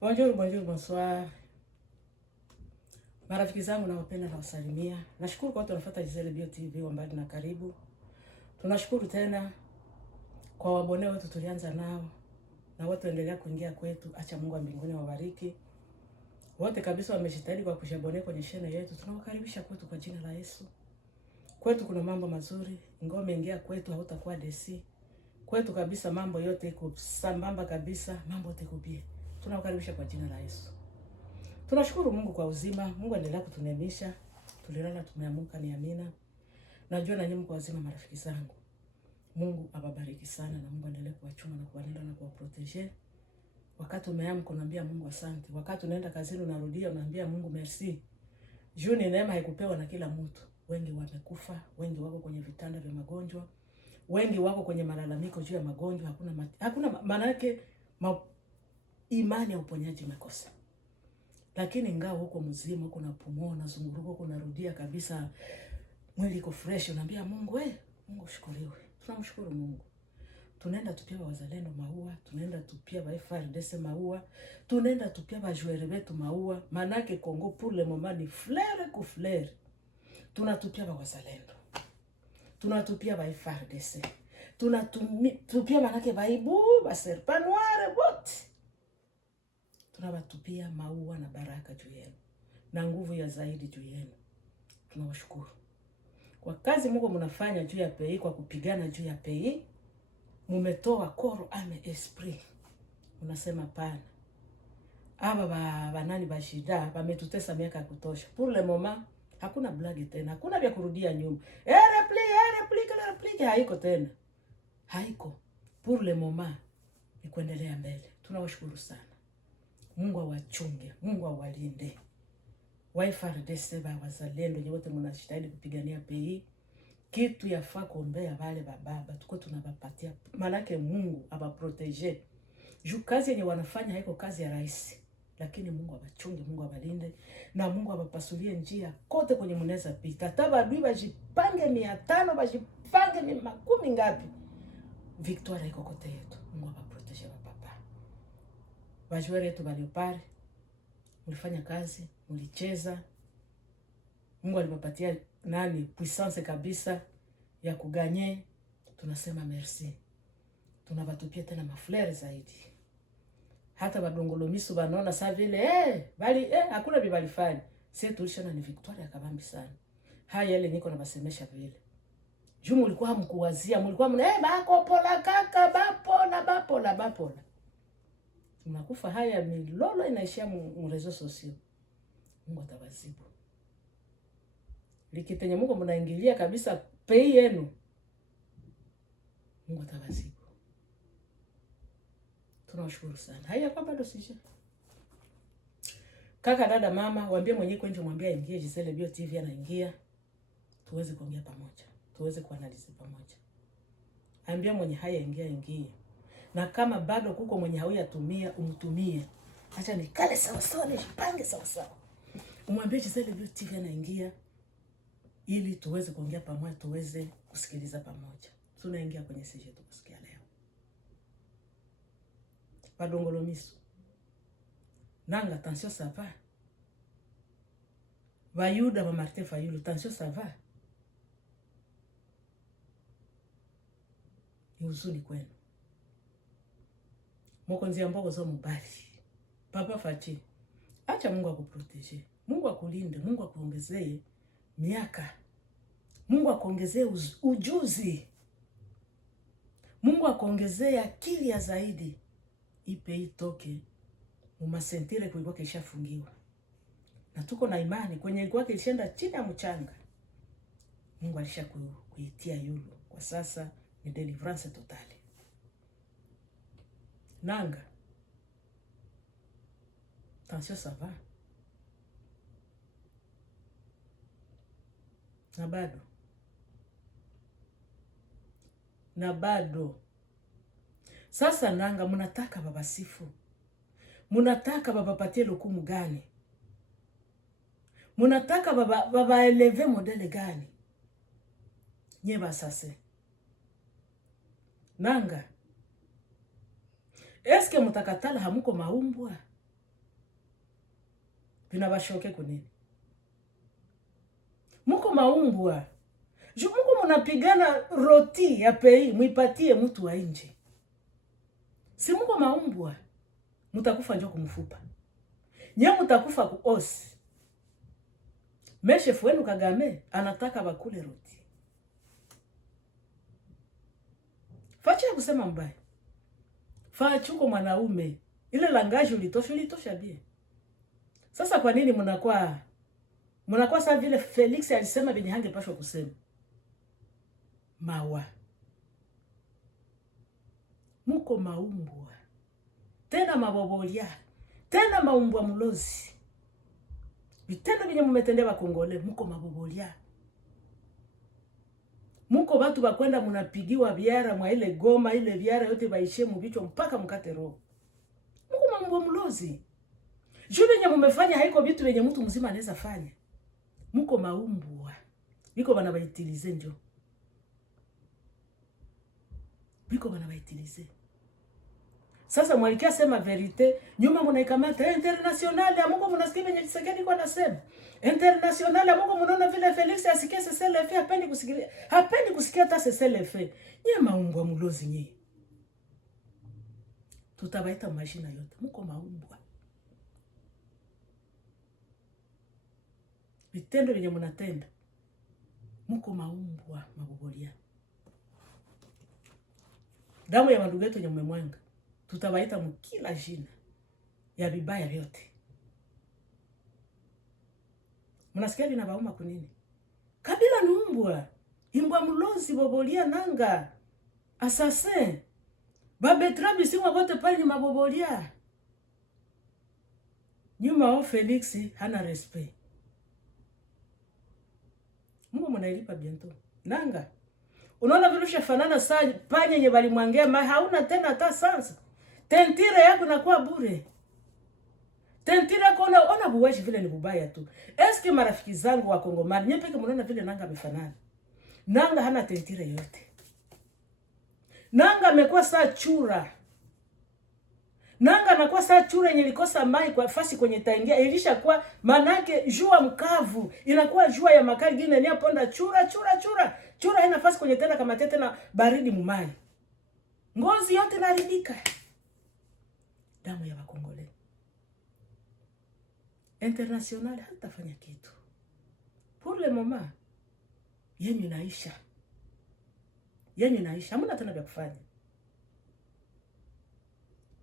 Bonjour, bonjour, bonsoir. Marafiki zangu nawapenda na wasalimia. Nashukuru kwa watu wanafuata Giselle Bio TV wa mbali na karibu. Tunashukuru tena kwa waboneo wetu tulianza nao na wote endelea kuingia kwetu. Acha Mungu wa mbinguni wabariki. Wote kabisa wamejitahidi kwa kushabone kwenye channel yetu. Tunawakaribisha kwetu kwa jina la Yesu. Kwetu kuna mambo mazuri. Ngome ingia kwetu hautakuwa desi. Kwetu kabisa mambo yote iko sambamba kabisa, mambo yote kubie. Tunawakaribisha kwa jina la Yesu. Tunashukuru Mungu kwa uzima. Mungu endelea kutunemisha. Tulilala tumeamuka, ni amina. Najua na nyinyi mko wazima marafiki zangu. Mungu awabariki sana na Mungu endelee kuwachunga na kuwalinda na kuwaproteger. Wakati umeamka unaambia Mungu asante. Wakati unaenda kazini unarudia unaambia Mungu merci. Juu ni neema haikupewa na kila mtu. Wengi wamekufa, wengi wako kwenye vitanda vya magonjwa. Wengi wako kwenye malalamiko juu ya magonjwa, hakuna maana yake imani ya uponyaji imekosa. Lakini ngao huko mzima, huko unapumua, unazunguruka, huko unarudia kabisa, mwili uko fresh, unaambia Mungu, Mungu shukuriwe. Tunamshukuru Mungu. Tunaenda tupia wazalendo maua, tunaenda tupia ba FARDC maua, tunaenda tupia ba joueur wetu maua, manake Kongo pour le moment ni fleur ku fleur. Tunatupia ba wazalendo. Tunatupia ba FARDC. Tunatupia manake baibu, ba serpent noir bote. Tunabatupia maua na baraka juu yenu na nguvu ya zaidi juu yenu. Tunawashukuru kwa kazi Mungu mnafanya juu ya pei, kwa kupigana juu ya pei. Mumetoa koro ame esprit. Unasema pana. Aba banani bashida bametutesa miaka kutosha. Pour le moment hakuna blague tena. Hakuna vya kurudia nyuma. Replique haiko tena. Haiko. Pour le moment ni kuendelea mbele. Tunawashukuru sana. Mungu awachunge, Mungu awalinde. FARDC ba wazalendo wote mnashitahidi kupigania pei. Kitu yafaa kuombea wale bababa, tuko tunabapatia. Malaki Mungu abaproteger. Juu kazi yenye wanafanya haiko kazi ya rahisi. Lakini Mungu abachunge, Mungu abalinde na Mungu abapasulie njia kote kwenye mnaweza pita. Hata badui bajipange 500, bajipange 10 ngapi. Victoire iko kote yetu. Mungu abaproteger papa. Bajoueur yetu baliopare, mulifanya kazi, mulicheza. Mungu alibapatia puissance kabisa ya kuganye. Tunasema merci. Tunabatupia tena maflare zaidi. Hata badongolomisu banaona saa vile hakuna bibalifanya. Sisi tulishana ni victoire ya kabambi sana. Haya ile niko na basemesha vile. Juu mulikuwa hamkuwazia, mulikuwa bako pola kaka bapola. Tunakufa haya milolo inaishia mu reseaux sociaux. Mungu atawazibu. Likitenye Mungu mnaingilia kabisa pei yenu. Mungu atawazibu. Tunawashukuru sana. Haya kwa bado sije. Kaka, dada, mama, waambie mwenyewe kwenye mwambie ingie Giselle Bio TV anaingia. Tuweze kuongea pamoja. Tuweze kuanalize pamoja. Ambia mwenye haya ingie. Na kama bado kuko mwenye hauyatumia umtumie. Acha nikale sawa nipange sawa. Umwambie Giselle Bio TV anaingia ili tuweze kuongea pamoja, tuweze kusikiliza pamoja. Tunaingia kwenye sije tukusikia leo. Badongolomisu. Nanga attention ça va. Bayuda ba Martin Fayulu attention ça va. Ni uzuni kwenu. Mokonzi ya mbogo zo mubali. Papa Fachi. Acha Mungu akuproteger. Mungu akulinde, Mungu akuongezee miaka. Mungu akuongezee ujuzi. Mungu akuongezee akili ya zaidi. Ipe itoke mumasentire kulikuwa kishafungiwa. Na tuko na imani kwenye ilikuwa kilishenda chini ya mchanga. Mungu alisha kuitia yulu. Kwa sasa ni deliverance totali. Nanga. Attention ça va. Na bado. Sasa nanga munataka babasifu. Munataka babapatie lukumu gani? Munataka baba eleve modele gani? Nyeba sase. Nanga. Eske mutakatala hamuko maumbwa? vinabashoke kunini? Muko maumbwa. Muko munapigana roti ya pei muipatie mtu wa nje. Si muko maumbwa. Mutakufa njo kumfupa. Nye mutakufa kuosi. Meshefu wenu Kagame anataka bakule roti. Facha kusema mbaya. Fachuko mwanaume. Ile langaji ulitosha bie. Sasa kwa nini mnakuwa saa vile Felix alisema benye hangepashwa kusema? Mawa. Muko maumbwa. Tena mabobolia. Tena maumbwa mulozi. Vitendo benye mumetendea Kongole, muko mabobolia. Muko watu bakwenda munapigiwa biara mwa ile Goma, ile biara yote baishe mubichwa mpaka mkate roho. Muko maumbwa mulozi. Juu benye mumefanya haiko vitu benye mtu mzima anaweza fanya. Muko maumbwa. Biko bana baitilize njo. Biko bana baitilize. Sasa mwalikia sema verite, nyuma munaikamata international ya Mungu munasikia benye Tshisekedi kwa nasema. International ya Mungu munaona vile Felix asikie CCLF hapendi kusikia hata CCLF. Nye maumbwa mulozi nye. Tutabaita mashina yote. Muko maumbwa. Vitendo vyenye munatenda. Muko maumbwa mabobolia. Damu ya mandugu yetu yenye mmemwanga. Tutabaita mkila jina ya vibaya vyote. Mnasikia vinabauma kunini? Kabila ni umbwa. Imbwa mulozi bobolia nanga. Assassin. Babetrabi simwa bote pale ni mabobolia. Nyuma wa Felix hana respect. Mungu mnailipa bientôt. Nanga. Unaona virusha fanana saa panya yenye balimwangea hauna tena hata sasa. Tentire yako inakuwa bure. Tentire yako ona buwaji vile ni bubaya tu. Eski marafiki zangu wa Kongomani nye peke mnaona vile nanga amefanana. Nanga hana tentire yote. Nanga amekuwa saa chura. Nanga anakuwa saa chura yenye likosa mai kwa fasi kwenye taingia. Ilisha kuwa manake jua mkavu. Inakuwa jua ya makali gine ni aponda chura. Chura haina fasi kwenye tena kama tena baridi mumai. Ngozi yote naridika. Damu ya Wakongole. International hatafanya kitu. Pour le moment, yenyu inaisha. Hamuna tena vya kufanya.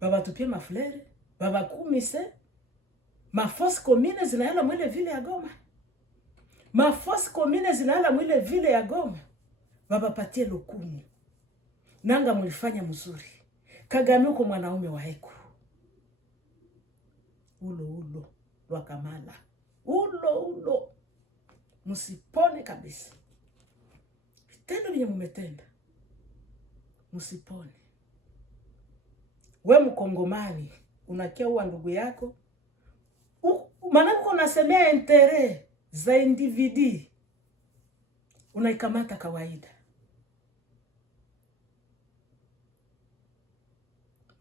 Baba tupie maflere, baba kumise, mafos commune zinahala mwile vile ya Goma. Baba patie lukumu. Nanga mulifanya mzuri. Kagame uko mwanaume wa heku. Ulo Lwakamala. Ulo. Musipone kabisa. Vitendo vyenye mumetenda. Musipone. We Mkongomani, unakia uwa ndugu yako. Manako unasemea intere za individi. Unaikamata kawaida.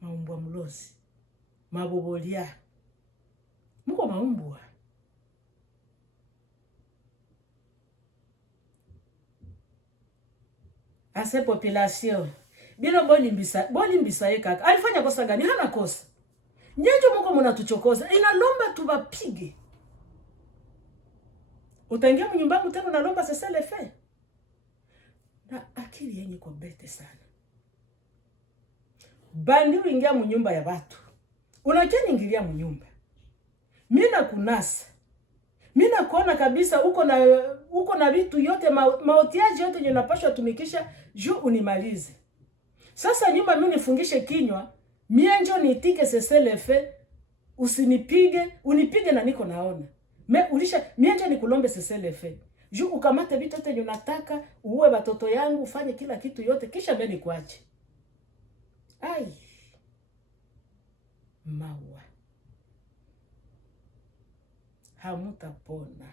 Maumbwa mlozi. Mabobolia. Muko maumbwa. Ase population. Bilo bolimbisa kaka. Alifanya kosa gani? Hana kosa. Nyenjo muko mnatuchokoza. Inalomba tubapige. Utaingia mnyumba mtano na lomba CCLF. Na akili yenye kwa bete sana. Bandi uingia mnyumba ya watu. Unakia ningilia mnyumba. Mina kunasa. Mina kuona kabisa uko na vitu yote maotiaji yote yenye unapaswa tumikisha juu unimalize. Sasa nyumba mimi nifungishe kinywa, mienjo nitike CCLF, usinipige, unipige na niko naona. Mienjo nikulombe CCLF. Juu ukamate vitu yote yenye unataka, uue watoto yangu, ufanye kila kitu yote kisha mimi nikuache. Ai. Mawa. Hamutapona.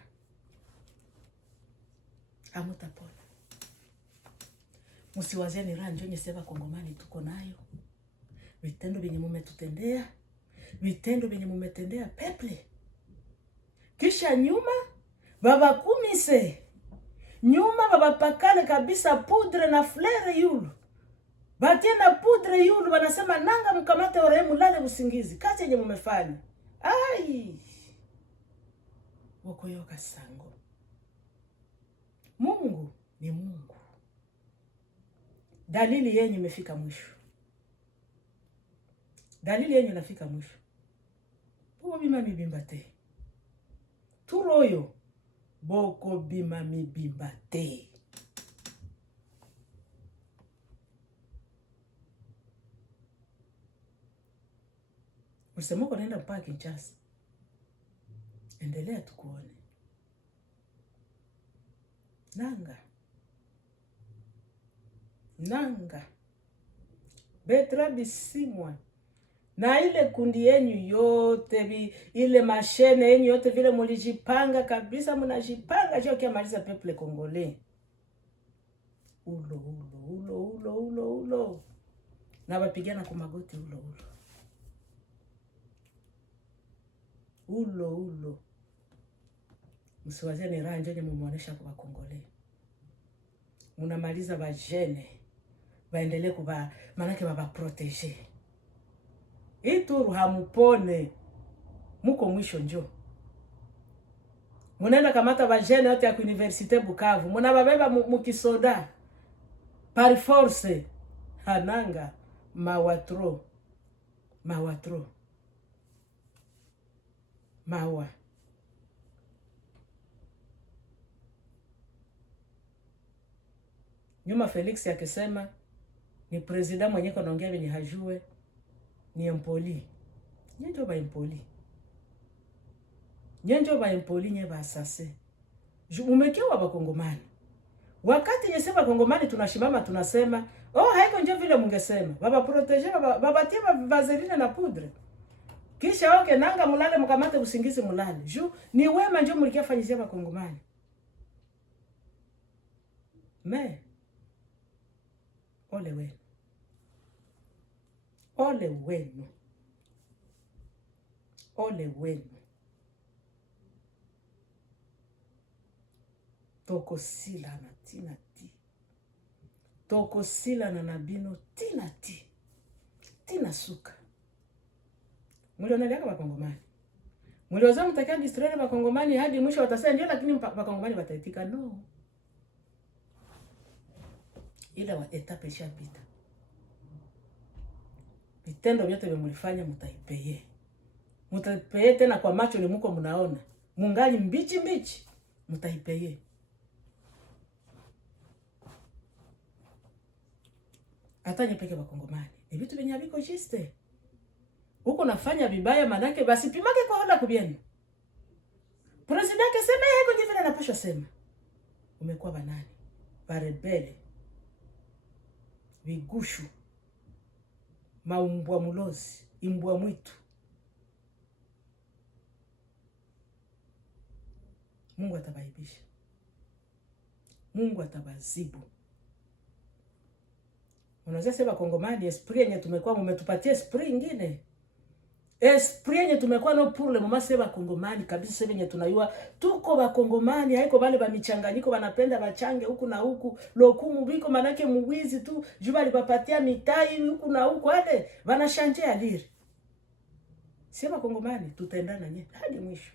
Musiwazie ni ranjo nyeseba Kongomani tuko nayo. Vitendo vyenye mumetutendea. Vitendo vyenye mumetendea peple. kisha nyuma babakumise, nyuma babapakale kabisa pudre na flere yulu, batie na pudre yulu, wanasema nanga mkamate orehemu lale usingizi. Kazi yenye mumefanya ai wokoyoka sango. Mungu ni Mungu. Dalili yenyu imefika mwisho. Dalili yenyu inafika mwisho. Boko bima mibimba te. Turoyo boko bima mibimba te. Usemoko naenda mpaka Kinshasa. Endelea tukuone. Nanga Betra Bisimwa na ile kundi yenyu yote ile mashene yenyu yote vile mulijipanga kabisa, mnajipanga juu kiamaliza peuple congolais. Ulo na bapigana kwa magoti ulo. Msiwazie ni ranje yenye mumuonesha kwa Congolais. Munamaliza bajene baendelee kuba manake baba proteger. Ituru hamupone, muko mwisho njo. Munaenda kamata bajene yote ya Universite Bukavu, munababeba mukisoda par force. Hananga mawatro mawa. Nyuma Felix akisema ni president mwenye konaongea venye hajue ni empoli. Nyenjo ba empoli nye ba asase. Umekewa bakongomani. Wakati yese bakongomani tunashimama tunasema, haiko nje vile mungesema. Baba proteger babatie vaseline na poudre. Kisha nanga mulale mkamate usingizi mulale. Ni wema njo mulikia fanyizia bakongomani. Ole wenu. Tokosila na tinati. Tokosila na nabino tinati. Tina suka. Mulionaliaka bakongomani. Mulioza mtakia distraire bakongomani hadi mwisho watasema ndio, lakini bakongomani wataitika no. Ila wa etape ishapita. Vitendo vyote vya mulifanya mutaipeye. Mutaipeye tena kwa macho ni muko munaona. Mungali mbichi mutaipeye. Hata nyepeke bakongomani. Ni vitu vyenye haviko jiste. Huko nafanya vibaya manake basi pimake kwa hola kubieni. President sema heko ndivyo anapaswa sema. Umekuwa banani? Barebele. Vigushu. Maumbwa mulozi, imbwa mwitu. Mungu atabaibisha. Mungu atabazibu. Unaweza sema Kongomani esprit yenye tumekuwa mumetupatia esprit nyingine. Esprit yenye tumekuwa no pour le moment sema Kongomani kabisa sema yenye tunayua tuko ba Kongomani haiko bale ba michanganyiko wanapenda bachange huku na huku lokumu biko manake muwizi tu juba lipapatia mitai huku na huku wale wanashanje aliri. Sema Kongomani tutaendana nye hadi mwisho.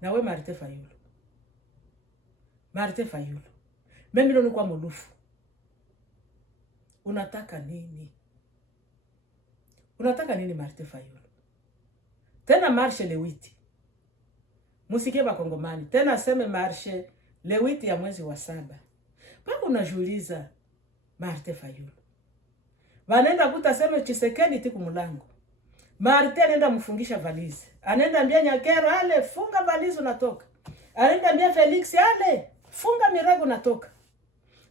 Na we Martin Fayulu. Mimi ndo nikuwa mulufu. Unataka nini? Martin Fayulu? Tena marshe lewiti. Musikie bakongomani. Tena seme marshe lewiti ya mwezi wa 7. Pako unajuliza Martin Fayulu. Wanenda kuta seme Chisekedi tiku mulango. Martin anenda mfungisha valizi. Anenda mbia Nyakero ale funga valizi unatoka. Anenda mbia Felix ale funga mirago unatoka.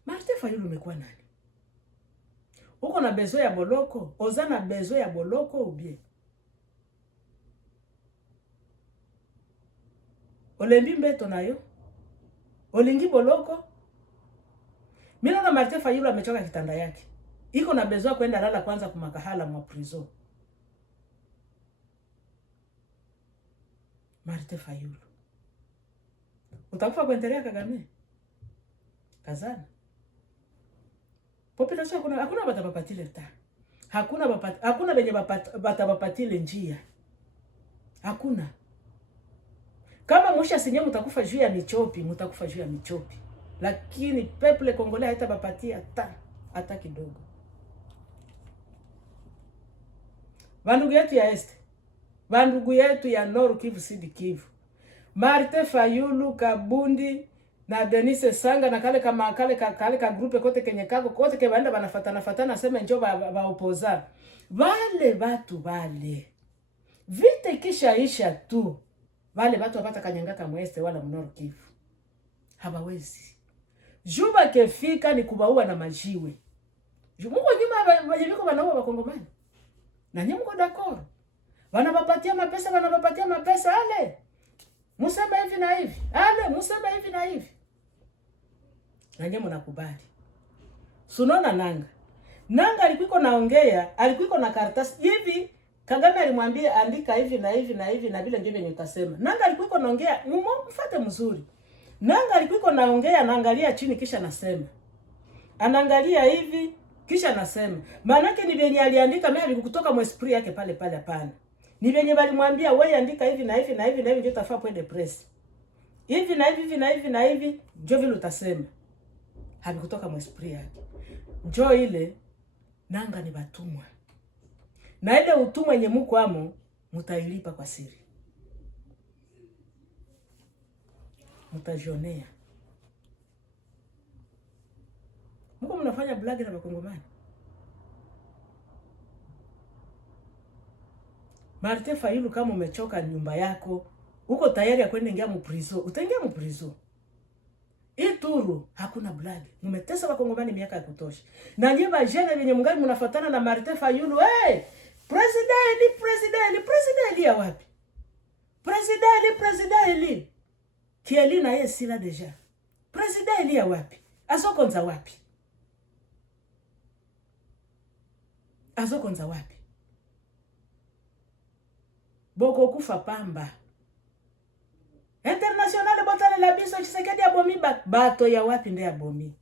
Martin Fayulu umekuwa nani? Uko na bezo ya boloko, ozana bezo ya boloko ubie. Olembi mbeto nayo. Olingi boloko. Mina na Martin Fayulu amechoka kitanda yake. iko na besoin kwenda lala kwanza kumakahala mwa prison. Martin Fayulu utakufa kuendelea Kagame kazana. Population hakuna batapapatile ta. Hakuna benye batapapatile njia. Hakuna. Kama musha sinye mutakufa juu ya michopi, mutakufa juu ya michopi. Lakini peuple congolais haitabapatia hata kidogo. Bandugu yetu ya Este, bandugu yetu ya Nord Kivu, Sud Kivu, Martin Fayulu, Kabundi na Denise Sanga na kale ka grupe kote kenye kako kote ke baenda banafatana sema njoo ba opoza. Wale watu vale. Vite kisha isha tu. Wale watu wapata kanyangaka mweste wala Nord Kivu. Hawawezi. Juba kefika ni kubaua na majiwe. Mungu nyuma wajibiko wanaua Wakongomani. Na nyinyi mko d'accord. Wanabapatia mapesa ale. Museme hivi na hivi. Ale, museme hivi na hivi. Na nyinyi mnakubali. Sunona Nanga alikuwa naongea, alikuwa na karatasi hivi. Kagame alimwambia andika hivi na hivi na hivi na vile ndivyo nitasema. Nanga alikuwa naongea, mfuate mzuri. Nanga alikuwa naongea, anaangalia chini kisha nasema. Anaangalia hivi kisha nasema. Maana yake ni venye aliandika mimi alikutoka mwesprit yake pale hapana. Ni venye walimwambia wewe andika hivi na hivi na hivi na hivi ndio utafaa kwenda press. Hivi na hivi na hivi na hivi ndio vile utasema. Habikutoka mwesprit yake. Njoo ile Nanga ni batumwa. Na ile utumwa yenye mko amo mutailipa kwa siri. Mutajionea. Mko mnafanya blagi na Wakongomani. Martin Fayulu, kama umechoka nyumba yako, uko tayari ya kwenda ingia mu prison, utaingia mu prison. Ituru hakuna blagi. Mumetesa Wakongomani miaka ya kutosha. Na nyinyi bajene wenye mungali mnafuatana na Martin Fayulu, president ya wapi? President Kieli na yeye sila deja. President ya wapi? Azokonza wapi? Boko kufa pamba. International botale la biso Tshisekedi abomi bato ya wapi nde abomi.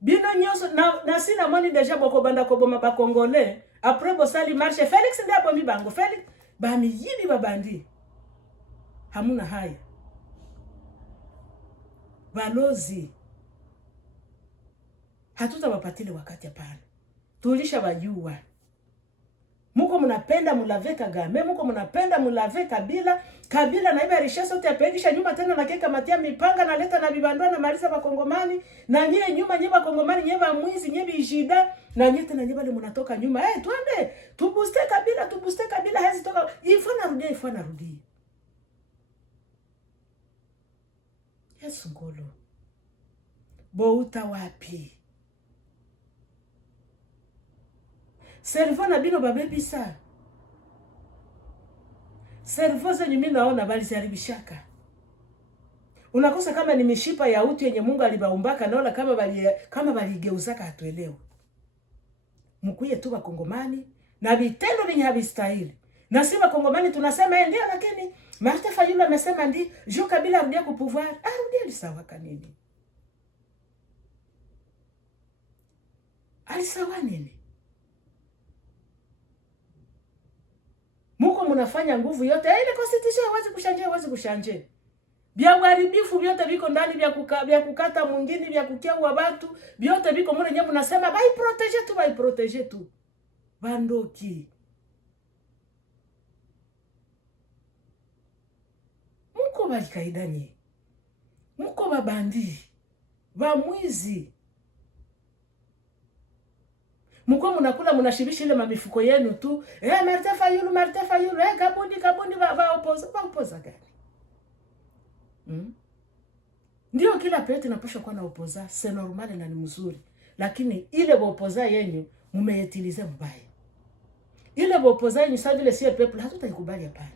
Bino nyoso na sina moni deja boko banda ko boma ba Congolais après bosali marche Felix nde abomi bango. Felix ba miyibi babandi. Hamuna haya. Balozi hatutawapatile wakati hapana. Tulisha wajua. Muko mnapenda mulave Kagame, muko mnapenda mulave Kabila na ibe risha sote apegisha nyuma tena na keka matia mipanga na leta na bibandwa na maliza Wakongomani na nyie nyuma nyeba Wakongomani nyeba mwizi nyeba ijida na nyie tena nyeba le mnatoka nyuma. Twende tubuste Kabila hazi toka ifo narudi. Yesu ngolo. Bouta wapi? Servo na bino babebisa. Servo zenyu mimi naona bali ziharibishaka. Unakosa kama ni mishipa ya utu yenye Mungu alibaumbaka naona kama baligeuzaka hatuelewe. Mkuye tu Wakongomani na vitendo vyenye havistahili. Na si Wakongomani tunasema ndio, lakini Martin Fayulu amesema ndio, Jean Kabila arudia ku pouvoir. Arudia lisawa kanini? Alisawa nini? Muko mnafanya nguvu yote. Ile constitution hawezi kushanje. Bia uharibifu vyote viko ndani vya kukata mwingine vya kukiaua watu, vyote viko mure nyewe mnasema bai protege tu. Bandoki. Muko balikaidani. Muko babandi. Bamwizi. Muko mnakula mnashibisha ile mamifuko yenu tu. Martin Fayulu, Kabundi opoza gani? Ndio kila pete inapaswa kuwa na opoza, c'est normal na ni mzuri. Lakini ile opoza yenu mumeetilize mbaya. Ile opoza yenu sasa vile sie people hatutaikubali hapana.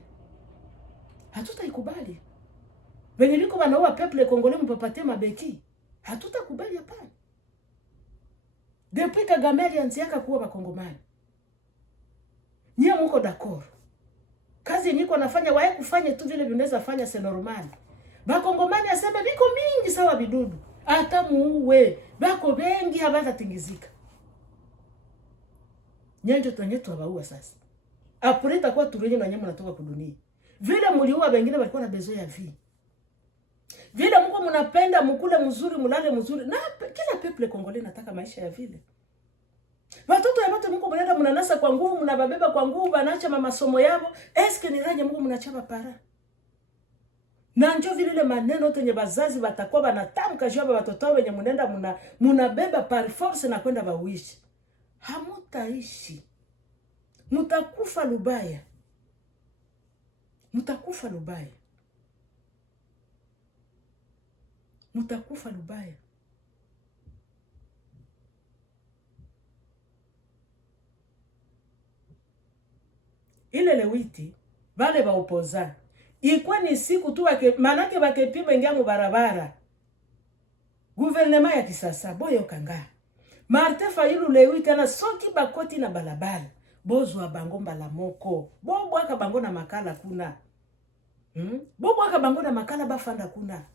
Hatutaikubali. Wenye liko wanaua people Congolais mpapatie mabeki. Hatutakubali hapana. Depuis Kagame alianziaka kuwa bakongomani. Nyie muko d'accord. Kazi niko nafanya wae kufanya tu vile vinaweza fanya c'est normal. Bakongomani aseme biko mingi sawa bidudu. Hata muue. Bako bengi habata tingizika. Nyenjo tunyetu abaua sasa. Apurita kwa turenye na nyama natoka kudunia. Vile muliua wengine walikuwa na bezo ya vi. Vile mko mnapenda mkule mzuri mulale mzuri. Na kila people Kongole nataka maisha ya vile. Watoto ya watu mko mnaenda mnanasa kwa nguvu, mnababeba kwa nguvu, banaacha masomo yao. Eske ni ranya mko mnachapa para. Na njoo vile ile maneno tenye bazazi batakuwa banatamka jua watoto wenye mnaenda mnabeba par force na kwenda bawishi. Hamutaishi. Mutakufa lubaya. Mutakufa lubaya. Mutakufa lubaya. Ile lewiti vale ba opoza ikwe ni siku tu manake bakepima ingia mu barabara. Gouvernement ya kisasa boyo kanga Martin Fayulu lewiti ana soki bakoti na balabala bozwa bango mbala moko bobo aka bango na makala kuna bobo aka bango na makala bafanda kuna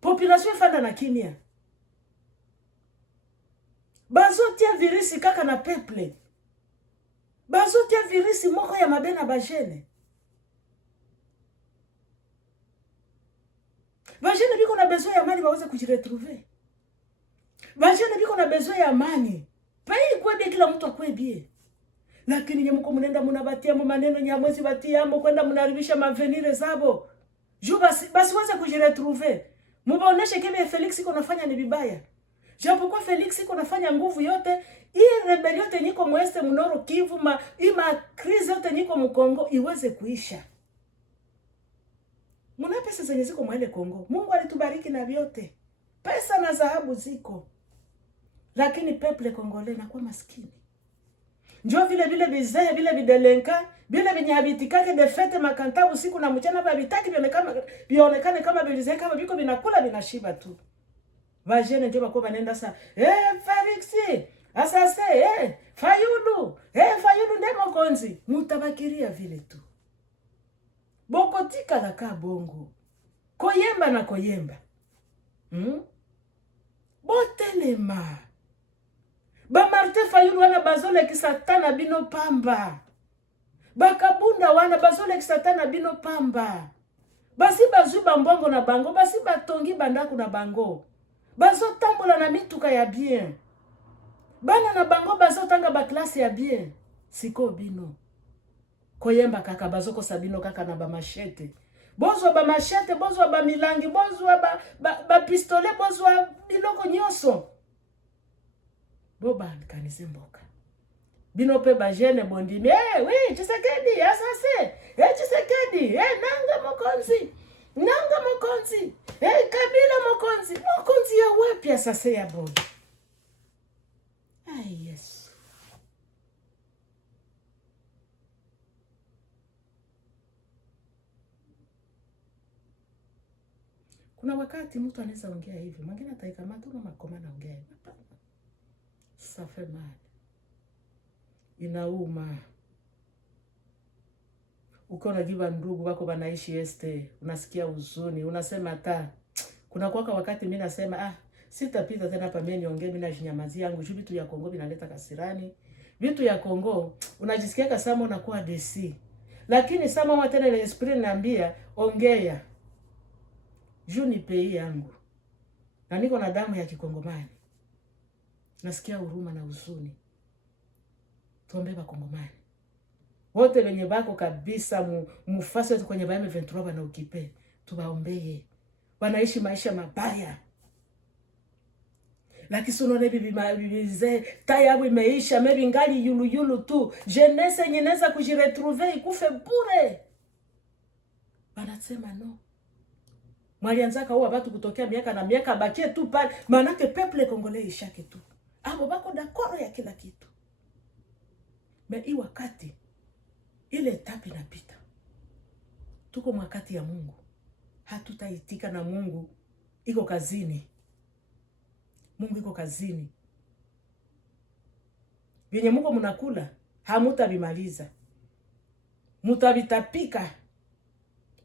population fanda na kimia bazotia virisi kaka na peuple bazotia virisi moko ya mabena bajene biko na besoin ya mali baweze kujiretrouver bajene biko na besoin ya amani pai kwa bia kila mtu akwebie lakini nyemuko mnenda mnabatia maneno nyamwezi batia mbo kwenda mnaribisha mavenire zabo juu basi waze kujiretrouver mubaoneshe kile Felix iko nafanya ni vibaya japokuwa Felix iko nafanya nguvu yote hii rebellion yote niko mweste mnoro Kivu ima crise yote niko mkongo iweze kuisha. Muna pesa zenye ziko mwele Kongo. Mungu alitubariki na vyote. Pesa na dhahabu ziko. Lakini peuple Congolais na kwa maskini. Njoo vile bizee vile videlenka, vile vinyabitikake de fete makanta usiku na mchana babitaki bionekane kama bilizee kama biko binakula binashiba tu. Vajene njoo bako banenda sa Felix asase Fayulu ndemo konzi mutabakiria vile tu. Bokotika la ka bongo. Koyemba na koyemba. Botelema. Ba Martin Fayulu wana bazole kisatana bino pamba. Bakabunda wana bazole kisatana bino pamba. Basi bazuba mbongo na bango, basi batongi bandaku na bango. Bazo tambola na mituka ya bien. Bana na bango bazo tanga ba classe ya bien. Siko bino. Koyemba kaka bazoko sabino kaka na ba machete. Bozwa ba machete, bozwa ba milangi, bozwa ba pistolet, bozwa biloko nyoso. Boba kanise mboka. Bino pe ba jeune bondimi, oui, Tshisekedi, asase. Tshisekedi, nanga mokonzi. Kabila mokonzi. Mokonzi ya wapi asase ya boga? Ai Yesu. Kuna wakati mtu anaweza ongea hivi, mwingine ataikamata na makoma na ongea. Hapana. Ça fait mal. Inauma. Ukiona giba ndugu wako banaishi este, unasikia huzuni, unasema hata kuna kwa wakati mimi nasema sitapita tena hapa mimi niongee mimi najinyamazia yangu, vitu ya Kongo vinaleta kasirani. Vitu ya Kongo unajisikia kama unakuwa DC. Lakini sama tena ile esprit naambia ongea. Juu ni pei yangu. Na niko na damu ya Kikongomani. Nasikia huruma na huzuni. Tuombe Bakongomani. Wote wenye bako kabisa mufase kwenye ba M23 na ukipe. Tubaombee. Wanaishi maisha mabaya. Lakini sonone bibize tayabu imeisha, maybe ngali yulu tu. Jeunesse nyeneza kujiretrouver ikufe bure. Banasema no. Mwalianzaka huwa watu kutokea miaka na miaka bakie tu pale, manake peuple Congolais ishake tu. Abo bako d'accord ya kila kitu. Hii wakati ile etape inapita. Tuko mwakati ya Mungu. Hatutaitika na Mungu iko kazini. Mungu iko kazini. vyenye muko mnakula hamutabimaliza, mutabitapika.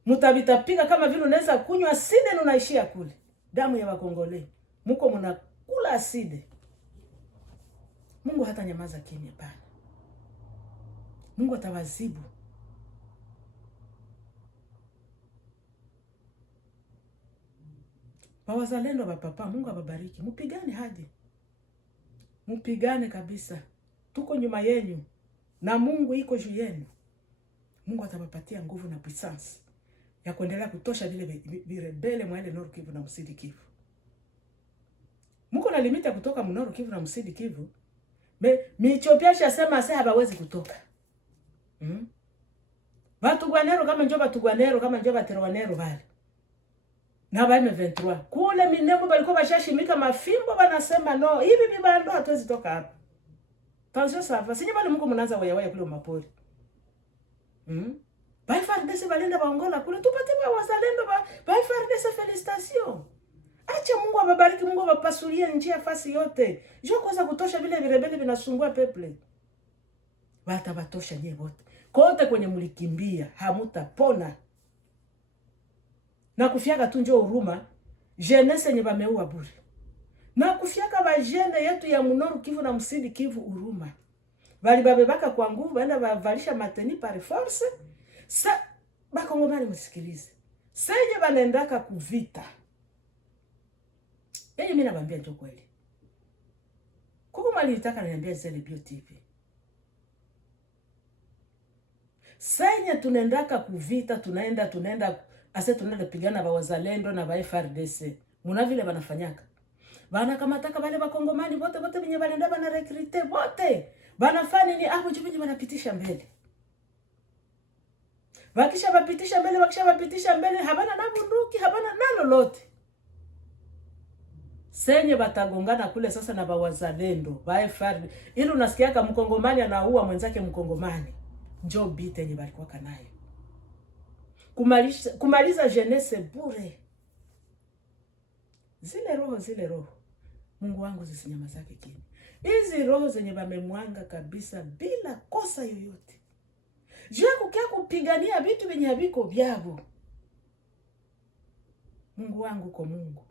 Mutabitapika kama vile unaweza kunywa aside na unaishia kule. Damu ya Wakongole, muko mnakula aside. Mungu hata nyamaza kimya bana. Mungu atawazibu. Wazalendo wa papa, Mungu awabariki. Mupigane hadi. Mupigane kabisa. Tuko nyuma yenu na Mungu iko juu yenu. Mungu atawapatia nguvu na puissance ya kuendelea kutosha vile virebele mwende Nord Kivu na Sud Kivu. Muko na limiti ya kutoka Nord Kivu na Sud Kivu. Ethiopia shasema sasa hawawezi kutoka. Batugwanero kama njoba tugwanero kama njoba terwanero bali. Na ba M23 kule Minembwe balikuwa bashashimika mafimbo banasema no, hivi bibando hatuwezi toka hapa. Tanzo safa, sinye bali Mungu mnaanza waya kule mapori. Ba FARDC balenda baongola kule tupate ba wazalendo ba FARDC felicitation. Acha Mungu awabariki, Mungu awapasulie njia fasi yote. Jo kwanza kutosha vile virebele vinasumbua peple. Bata batosha nye wote. Kote kwenye mlikimbia hamutapona. Na kufiaka tu njo huruma jeunesse yenye bameua bure. Na kufiaka ba jeune yetu ya Nord Kivu na Sud Kivu huruma. Bali babebaka kwa nguvu baenda bavalisha mateni par force. Sa Bakongomani msikilize. Senye banendaka kuvita. Mimi nawaambia njo kweli. Kuko mali nitaka niambia zile Bio TV. Senye tunendaka kuvita, tunaenda ase tunaenda pigana ba wazalendo na ba FARDC. Muna vile banafanyaka. Bana kama taka wale Bakongomani wote wenye banenda bana recruiter wote. Banafanya ni hapo juu banapitisha mbele. Wakisha bapitisha mbele habana na bunduki, habana na lolote. Senye batagongana kule sasa na bawazalendo, ba FARDC. Ili unasikiaka Mkongomani anaua mwenzake Mkongomani. Njoo bite yenye balikuwa kanayo. Kumaliza jeunesse bure. Zile roho. Mungu wangu zisinyamazake kimya. Hizi roho zenye bamemwanga kabisa bila kosa yoyote. Jua kukia kupigania vitu vyenye haviko vyavo. Mungu wangu kwa Mungu.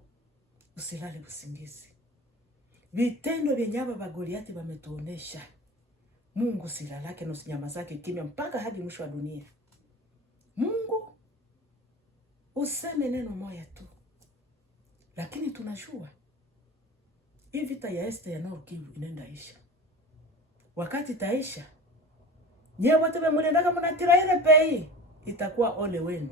Usilale usingizi. Vitendo vyenye hapa ba Goliati wametuonesha. Mungu silalake na usinyamazake kimya mpaka hadi mwisho wa dunia. Mungu useme neno moja tu. Lakini tunajua hii vita ya este ya Nord Kivu inaenda isha. Wakati taisha, nyewe wote mwenendaka mnatira ile pei, itakuwa ole wenu.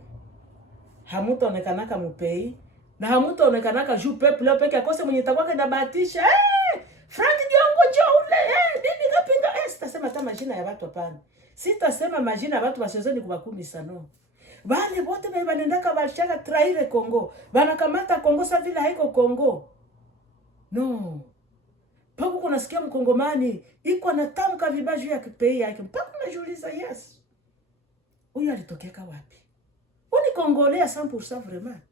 Hamutaonekanaka mupei na hamutaonekanaka juu peple peke akose mwenye itakuwa kinabahatisha. Frank Diongo Joule, nini kapinga sitasema hata majina ya watu hapana. Sitasema majina ya watu wasezoni kubakumi sano. Wale wote banendaka balishaka traire Kongo. Banakamata Kongo sa vile haiko Kongo. No. Pako kunasikia Mkongomani iko anatamka vibaya juu ya kipei yake. Mpaka unajiuliza yes. Huyu alitokeka wapi? Uni Kongolea 100% vraiment.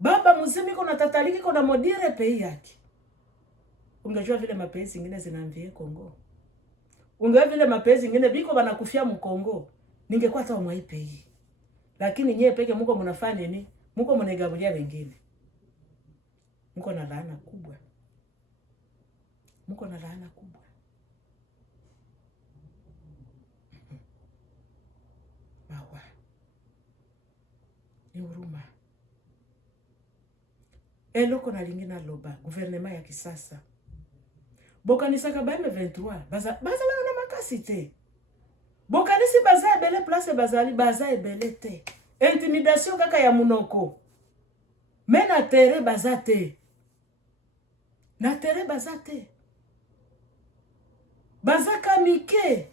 Baba mzima iko na tataliki iko na modire pei yake. Ungejua vile mapenzi zingine zinaambia Kongo. Ungejua vile mapenzi zingine biko banakufia Mkongo. Ningekuwa hata mwaipe hii. Lakini nyewe peke mko mnafanya nini? Mko mnegabulia wengine. Mko na laana kubwa. Mko na laana kubwa. Bawa. Ni huruma. Eloko na lingina loba. Gouvernement ya kisasa. Bokanisa ka ba M23. Baza na makasi te. Bokanisi baza ebele place bazali baza ebele te. Intimidation kaka ya munoko. Mena tere baza te. Na tere baza te. Baza kamike.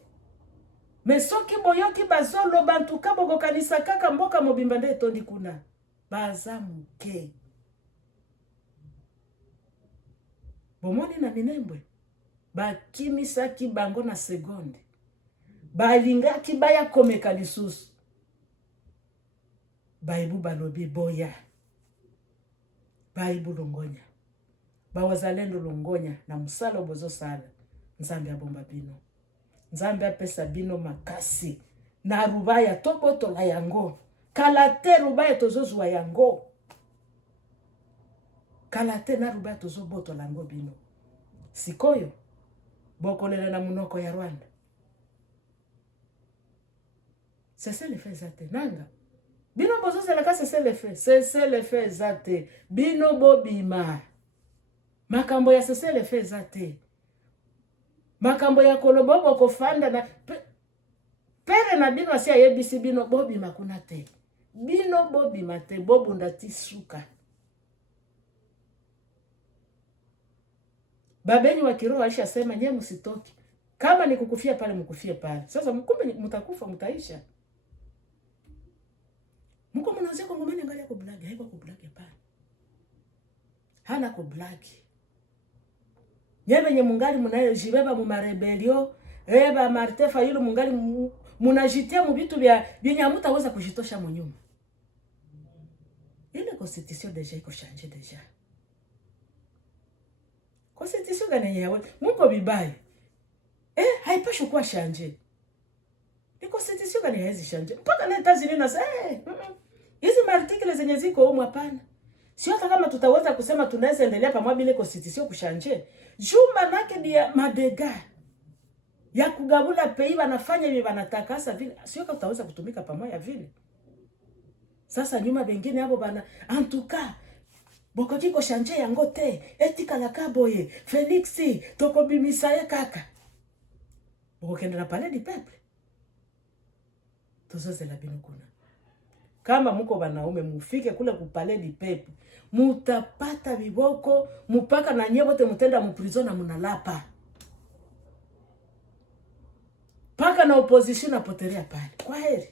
Mesoki boyoki bazo loba ntuka bokanisa kaka mboka mobimba nde tondi kuna. Baza muke. Bomoni na Minembwe. Bakimisaki bango na seconde. Balingaki baya komeka lisusu. Baibu balobi boya. Baibu longonya. Bawazalendo longonya na musala bozo sala. Nzambe abomba bino. Nzambe apesa bino makasi. Na rubaya tobotola yango. Kala te rubaya tozozwa yango. Kala te na rubaya tozobotola yango bino. Sikoyo bokolela na munoko ya Rwanda. Cessez les faits zate nanga. Bino bozo selaka cessez les faits. Cessez les faits zate. Bino bobima. Makambo ya cessez les faits zate. Makambo ya kolobobo kofanda na pere na bino asi ayebisi bino bobima kuna te. Bino bobima te bobunda ti suka. Babenyi wa kiroho alishasema nyie msitoki. Kama ni kukufia pale mkufie pale. Sasa mkumbe mtakufa mtaisha. Mko mnaanza Kongomani angali yako blagi, haiko ku blagi pale. Hana ku blagi. Nyebe nye mungali munajibeba mu marebelio, eba Martin Fayulu mungali munajitia mu bitu bya binyamuta weza kujitosha mu nyuma. Ile constitution deja iko changer deja. Constitution gani yawe? Muko bibai. Haipashi kuwa changer. Ni constitution gani haizi changer? Mpaka na Etats-Unis na hizi artikle zenye ziko huko hapana. Sio hata kama tutaweza kusema tunaweza endelea pamoja bila constitution kushanje. Juma nake dia madega ya kugabula pei wanafanya hivi wanatakasa vile. Sio kama tutaweza kutumika pamoja vile. Sasa nyuma bengine hapo bana antuka boko kiko shanje yango te etika la kaboye Felix toko bimisaye kaka. Boko kenda na palais du peuple. Tozoze la bino kuna. Kama muko wanaume mufike kule kupale di pepe, mutapata viboko, mupaka na nyebote mutenda muprison na munalapa. Paka na opposition na poteria pale. Kwa heri.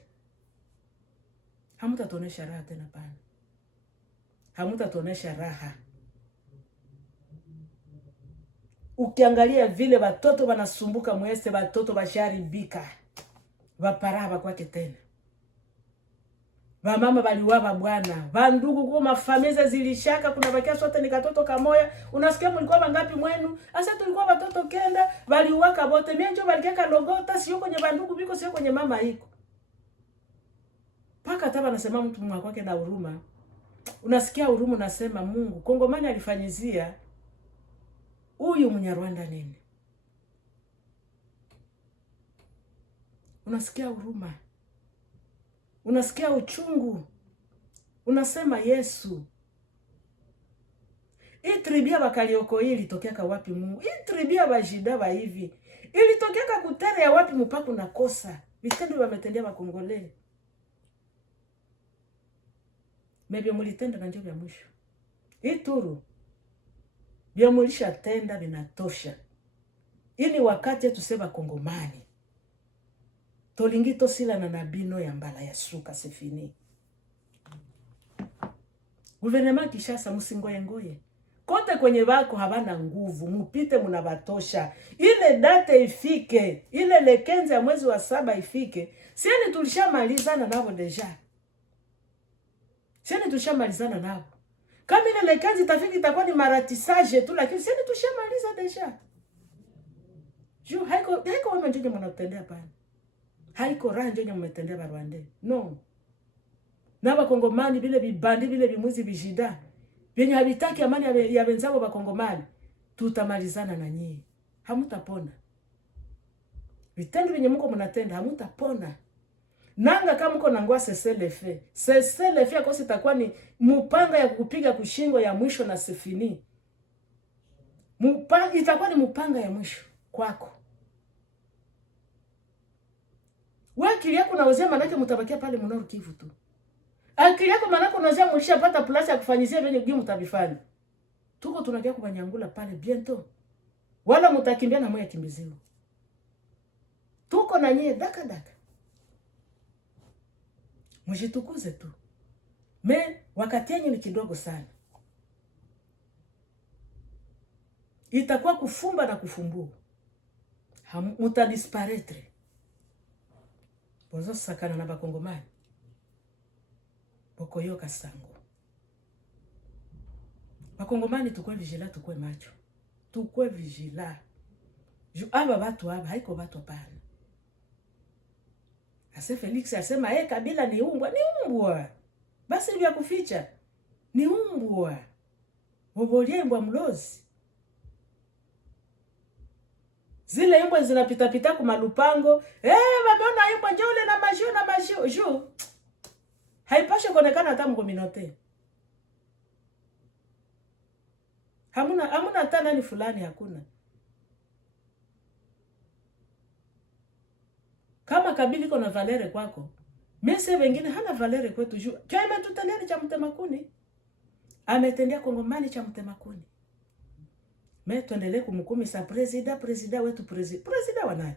Hamuta tonesha raha tena pale. Hamuta tonesha raha. Ukiangalia vile watoto wanasumbuka mwese, watoto basharibika. Waparaha kwake tena. Mama baliwaba bwana. Bandugu kwa mafamilia zilishaka kuna bakia sote ni katoto kamoya. Unasikia mlikuwa bangapi mwenu? Asa tulikuwa watoto kenda, baliwaka bote. Mimi ndio balikeka logota sio kwenye bandugu biko sio kwenye mama iko. Paka taba nasema mtu mwa kwake na huruma. Unasikia huruma unasema Mungu, Kongomani alifanyizia huyu Mnyarwanda nini? Unasikia huruma. Unasikia uchungu. Unasema Yesu. Hii tribia bakalioko hii ilitokea wapi Mungu? Hii tribia bajida hivi. Ilitokea kutere ya wapi mpaka unakosa? Vitendo wametendea Bakongole. Maybe mulitenda na ndio vya mwisho. Hii turu vya mulisha tenda vinatosha. Ini wakati tusema Kongomani. Tolingito sila na nabino ya mbala ya suka sefini. Gouvernement Kishasa musingoye. Kote kwenye bako habana nguvu, mupite munabatosha. Ile date ifike, ile lekenzi ya mwezi wa 7 ifike. Sieni tulishamalizana nabo deja. Sieni tulishamalizana nabo. Kama ile lekenzi itafika itakuwa ni maratisage tu, lakini sieni tulishamaliza deja. Juu haiko wewe ndio mnatendea pana. Haiko ranjo nyo mmetendea Barwande. No. Na Bakongomani bile bibandi bile bimwizi bijida. Benye habitaki amani ya wenzao Bakongomani. Tutamalizana na nyinyi. Hamutapona. Vitendo vyenye mko mnatenda hamutapona. Nanga kama mko nangwa cessez les faits. Cessez les faits kosi itakuwa ni mupanga ya kukupiga kushingo ya mwisho na sefini. Itakuwa ni mupanga ya mwisho kwako. Akili yako nawazia manake mutabakia pale Nord Kivu tu. Akili yako manake unawazia mlishapata plasi ya kufanyizia venye gemu mtabifanya. Tuko tunakia kubanyangula pale bientôt. Wala mutakimbia na moyo kimbiziwa. Tuko na nyie daka. Mjitukuze tu. Wakati yenyu ni kidogo sana. Itakuwa kufumba na kufumbua. Mutadisparaître. Bozo sakana na Bakongomani. Bokoyoka sango. Bakongomani tukwe vigila, tukwe macho. Tukwe vigila. Aba watu haba haiko watu hapana. Ase Felix asema Kabila ni umbwa, ni umbwa. Basi ni vya kuficha. Ni umbwa. Bobolie mbwa mlozi. Zile mbwa zinapita pita kwa malupango. Babona mbwa njole na majio. Ju. Haipashe kuonekana hata mkominote. Hamuna hata nani fulani hakuna. Kama Kabila iko na valere kwako, mese wengine hana valere kwetu juu. Kia imetutendea cha mtemakuni. Ametendea Kongomani cha mtemakuni. Tuendelee kumkumisa president wetu president wa nani?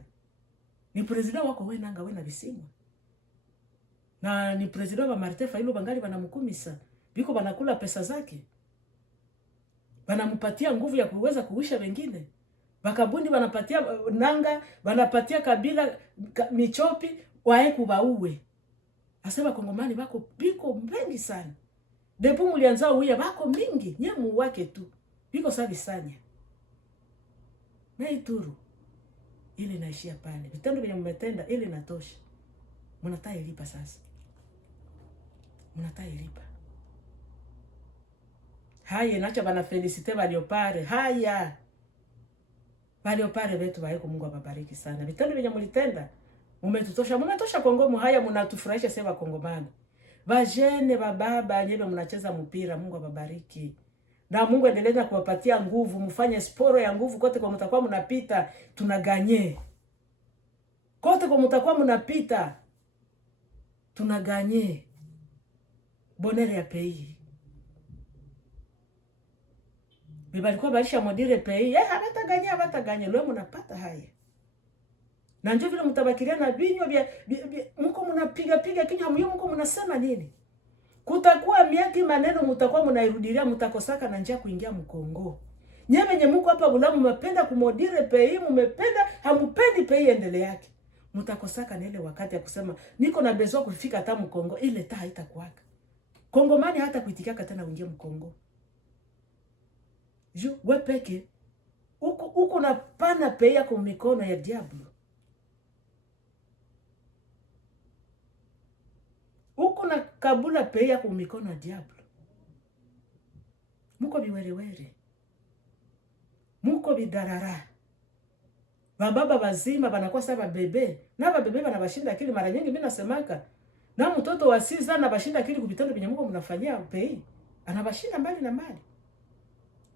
Ni president wako wewe nanga wewe na bisimwa. Na ni president wa Martin Fayulu bangali banamkumisa. Biko banakula pesa zake. Banampatia nguvu ya kuweza kuisha wengine. Bakabundi banapatia nanga, banapatia Kabila michopi wae kubauwe. Asema Kongomani biko mengi sana. Depu mulianza uya bako mingi, nyemu wake tu. Biko sabi sanya. Na Ituru ili naishia pale. Vitendo vyenye mmetenda ili natosha. Mnataa ilipa sasa. Mnataa ilipa. Haya nacha bana felicite Baliopare. Haya. Baliopare wetu waeko Mungu awabariki sana. Vitendo vyenye mlitenda mmetosha Kongo haya mnatufurahisha sasa Kongomani. Vajene bababa nyebe mnacheza mpira, Mungu awabariki. Na Mungu endelea kuwapatia nguvu, mfanye sporo ya nguvu kote kwa mtakuwa mnapita, tunaganye. Kote kwa mtakuwa mnapita, tunaganye. Bonere ya pays. Bibalikuwa baisha modire pays, habata ganye, leo mnapata haya. Na njoo vile mtabakiria na binywa vya mko mnapiga kinywa myo mko mnasema nini? Kutakuwa miaki maneno mtakuwa mnairudilia mtakosaka na njia kuingia Mkongo. Nyewe mko hapa Bulamu mmependa kumodire pays, mmependa hamupendi pays endele yake. Mtakosaka na ile wakati ya kusema niko na besoin kufika hata Mkongo, ile taa haitakuwaka. Kongomani hata kuitikaka tena uingie Mkongo. Ju wewe peke uko na pana pays yako mikono ya diablo. Uko na kabula pays yako mikono ya diablo. Muko biwerewere. Muko bidarara. Bababa bazima banakuwa saba bebe. Na babebe banabashinda akili mara nyingi mimi nasemaka. Na mtoto wa 6 ana bashinda akili kubitendo binyo muko mnafanyia pays. Anabashinda mbali na mbali.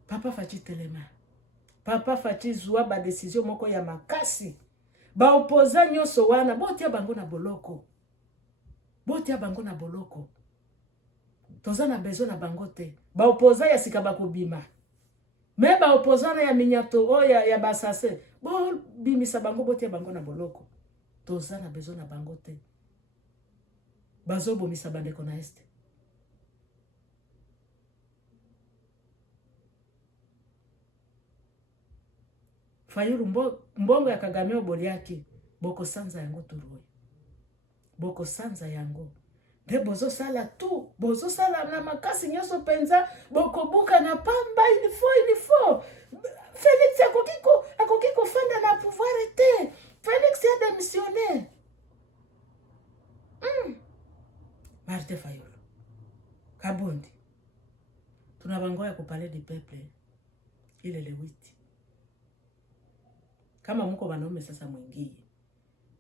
Papa fachi telema. Papa fachi zua ba decision moko ya makasi. Ba opoza nyoso wana boti ya bango na boloko. Boti ya bango na boloko. Toza na bezo na bangote. Ba opoza ya sikaba kubima. Me ba opozana ya minyato oya ya basase. Bo bimisa bango boti ya bango na boloko. Toza na bezo na bangote. Bazo bomisa bandeko na este. Fayulu mbongo ya Kagame oboli yake. Boko sanza yango turuwe. Boko sanza yango. De bozo sala tu. Bozo sala na makasi nyoso penza. Boko buka na pamba ilifo. Felix akokiko fanda na pouvoir te. Felix ya démissionné. Martin Fayulu. Kabundi. Tunabangoya kupale di peuple. Ile le 8. Kama mko wanaume sasa mwingie.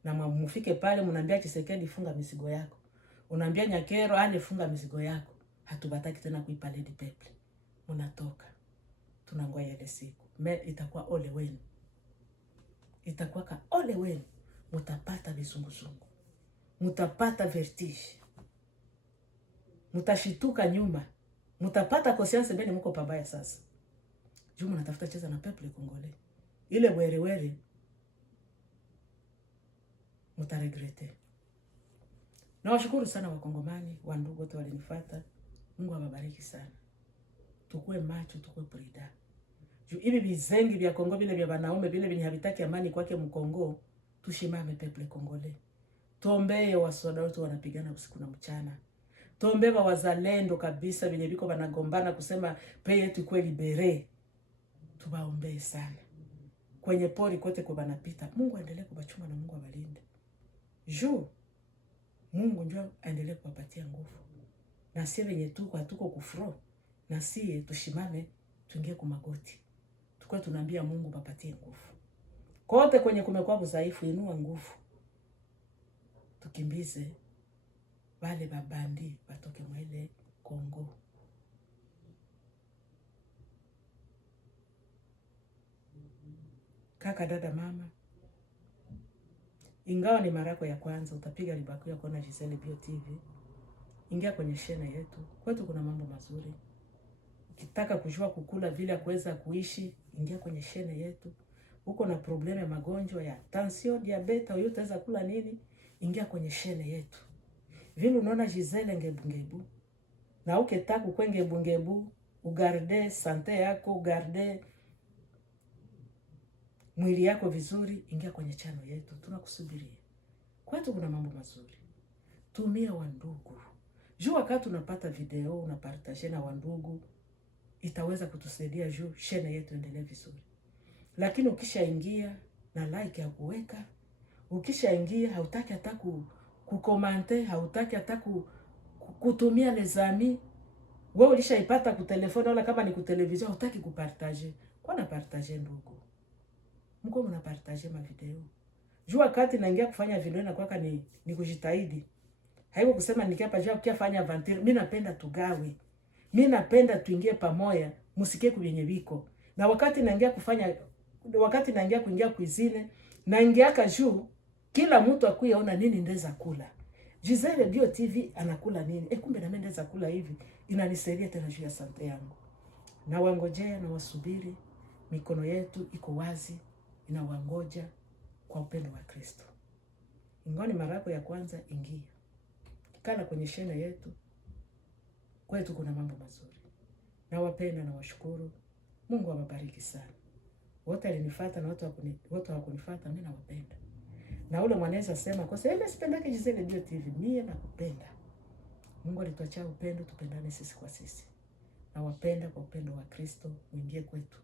Na mufike pale mnaambia Tshisekedi funga misigo yako. Unaambia Nyakero funga misigo yako. Hatubataki tena kuipale di peuple. Mnatoka. Tunangoya ile siku. Itakuwa ole wenu. Itakuwa ka ole wenu. Mutapata visungusungu. Mutapata vertige. Mutashituka nyuma. Mutapata conscience bene mko pabaya sasa. Juu mnatafuta cheza na peuple congolais. Ile were mutaregrete. Na washukuru sana Wakongomani, wandugu wote walinifuata. Mungu awabariki sana. Tukue macho, tukue prida. Juu hivi bizengi vya Kongo vile vya wanaume vile vyenye havitaki amani kwake Mkongo, tushimame peuple congolais. Tuombee wasoda wetu wanapigana usiku na mchana. Tuombee wazalendo kabisa vyenye biko wanagombana kusema pei yetu ikuwe libere. Tubaombee sana. kwenye pori kote kwa banapita. Mungu aendelee kubachunga na Mungu abalinde. Juu Mungu ndio aendelee kuwapatia nguvu. Na sie wenye tuko kufro, na sie tushimame tuingie kwa magoti. Tukao tunaambia Mungu bapatie nguvu. Kote kwenye kumekuwa udhaifu, inua nguvu. Tukimbize wale babandi batoke mwele Kongo. Kaka, dada, mama, ingawa ni mara yako ya kwanza, utapiga libaku ya kuona Giselle Bio TV. Ingia kwenye shena yetu. Kwetu kuna mambo mazuri. Ukitaka kujua kukula vile kuweza kuishi, ingia kwenye shena yetu. Uko na probleme ya magonjwa ya tension, diabetes, au utaweza kula nini? Ingia kwenye shena yetu. Vile unaona Giselle ngebu. Na ukitaka kwenge ngebu, ugarde sante yako, ugarde mwili yako vizuri, ingia kwenye chano yetu. Tunakusubiria. Kwetu kuna mambo mazuri. Tumia wandugu. Juu wakati unapata video, unapartage na wandugu, itaweza kutusaidia juu shene yetu endelee vizuri. Lakini ukishaingia na like ya kuweka, ukishaingia hautaki hata kukomante, hautaki hata kutumia lezami, wewe ulishaipata ku telefoni wala kama ni ku television, hautaki kupartage. Kwa na partage ndugu? Mko mnapartage ma video. Juu wakati naingia kufanya video na kwaka ni kujitahidi. Haiko kusema nikiapa jua ukifanya aventure. Mimi napenda tugawe. Mimi napenda tuingie pamoja, musikie kuyenye biko. Na wakati naingia kuingia kuizine, naingia kaju kila mtu akuyaona nini ndeza kula. Giselle Bio TV anakula nini? Kumbe na mimi ndeza kula hivi. Inanisaidia tena juu ya sante yangu. Na wangojea na wasubiri, mikono yetu iko wazi, inawangoja kwa upendo wa Kristo. Ingoni mara yako ya kwanza, ingia. Kala kwenye shena yetu. Kwetu kuna mambo mazuri. Na wapenda na washukuru. Mungu awabariki sana. Wote alinifuata na wote hawakunifuata, mimi nawapenda. Na ule mwanaweza sema kwa sababu sipendake Giselle Bio TV, mimi nakupenda. Mungu alituachia upendo, tupendane sisi kwa sisi. Na wapenda kwa upendo wa Kristo, uingie kwetu.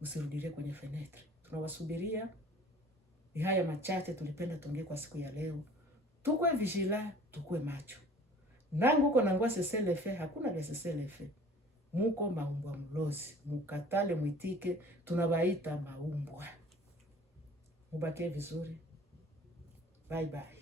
Usirudilie kwenye fenetre. Tunawasubiria. Ni haya machache tulipenda tuongee kwa siku ya leo. Tukue vigila, tukue macho. Nangu uko nangua seselefe, hakuna vya seselefe. Muko maumbwa mlozi. Mukatale mwitike, tunawaita maumbwa. Mubakie vizuri. Bye bye.